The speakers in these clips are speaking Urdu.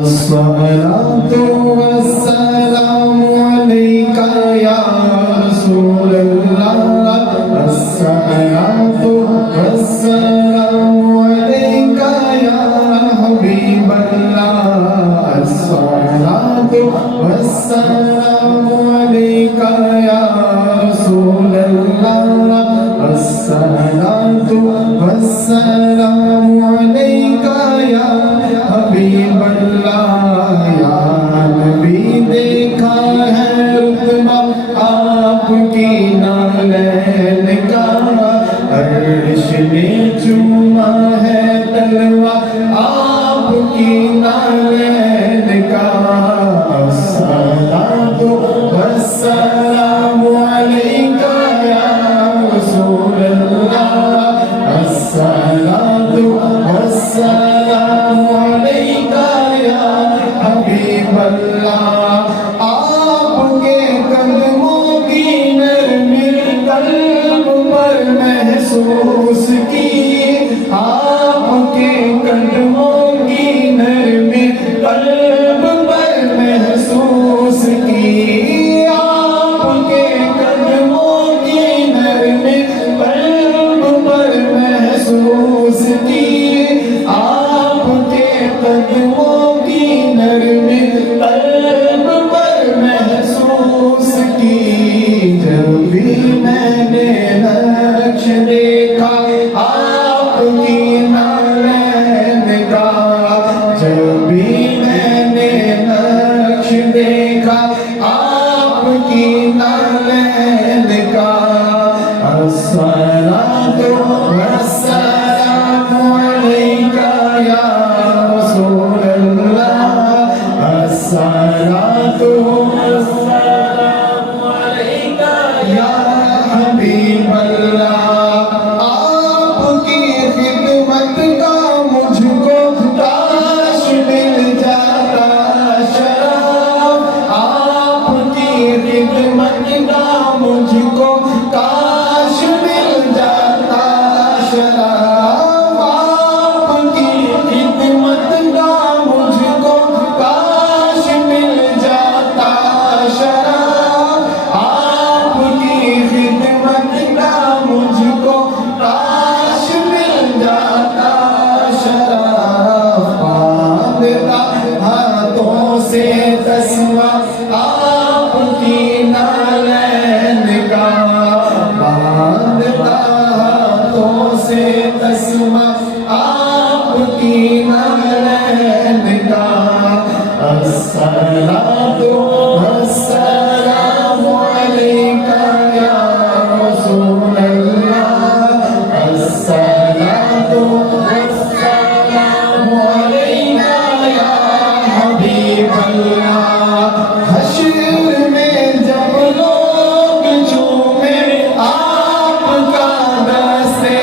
الصلاة والسلام عليك يا رسول الله الصلاة والسلام عليك يا حبيب الله الصلاة والسلام عليك يا رسول الله الصلاة والسلام عليك يا حبیب اللہ یا نبی دیکھا ہے رتبہ آپ کی نالین کا عرش نے چوما ہے تلوہ آپ کی نالین کا الصلاۃ والسلام علیک یا رسول اللہ الصلاۃ والسلام حبیب اللہ آپ کے قدموں کی نرمی قلب پر محسوس کی آپ کے قدموں کی نرمی قلب پر محسوس کی آپ کے قدموں کی نرمی قلب پر محسوس کی آپ کے قدموں نرمی قلب پر محسوس کی جب بھی میں نے نقش دیکھا آپ کی نالین کا جب بھی میں نے نقش دیکھا آپ کی نالین کا الصلاۃ والسلام علیک یا رسول الصلاۃ والسلام علیک یا حبیب اللہ آپ کی خدمت کا مجھ کو کاش مل جاتا شرف آپ کی خدمت کا مجھ کو کاش مل جاتا شرف آپ کی خدمت کا مجھ کو سے تسمہ آپ کی نالین کا باندھتا ہاتھوں سے تسمہ آپ کی نالین کا الصلاۃ والسلام علیک یا رسول اللہ الصلاۃ والسلام علیک یا حبیب اللہ حشر میں جب لوگ جھومے آپ کا دستے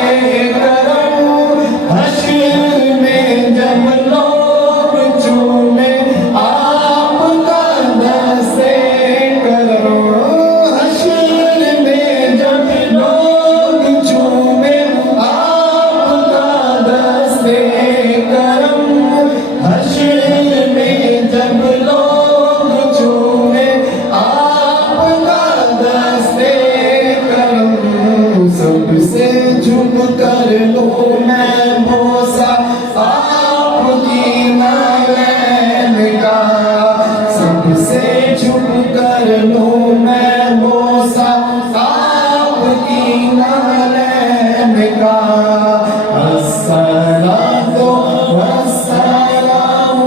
کرم حشر میں جب لوگ جھومے آپ کا دستے کرم حشر میں جب لوگ جھومے آپ کا دستے کرم حشر جب لوگ جھومے آپ کا دستے کرم سب سے جھک کر لوں میں بوسہ آپ کی نالین کا سب سے جھک کر لوں میں بوسہ آپ کی نالین کا الصلاۃ والسلام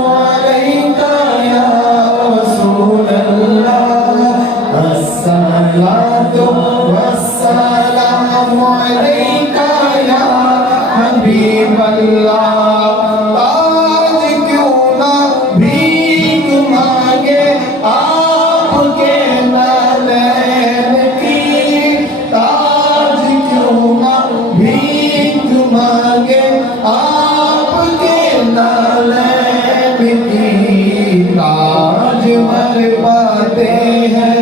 الصلاۃ والسلام علیک یا حبیب اللہ آج کیوں نہ بھیک مانگے آپ کے نالین کی آج کیوں نہ بھیک مانگے آپ کے نالین کی تاج بھر پاتے ہیں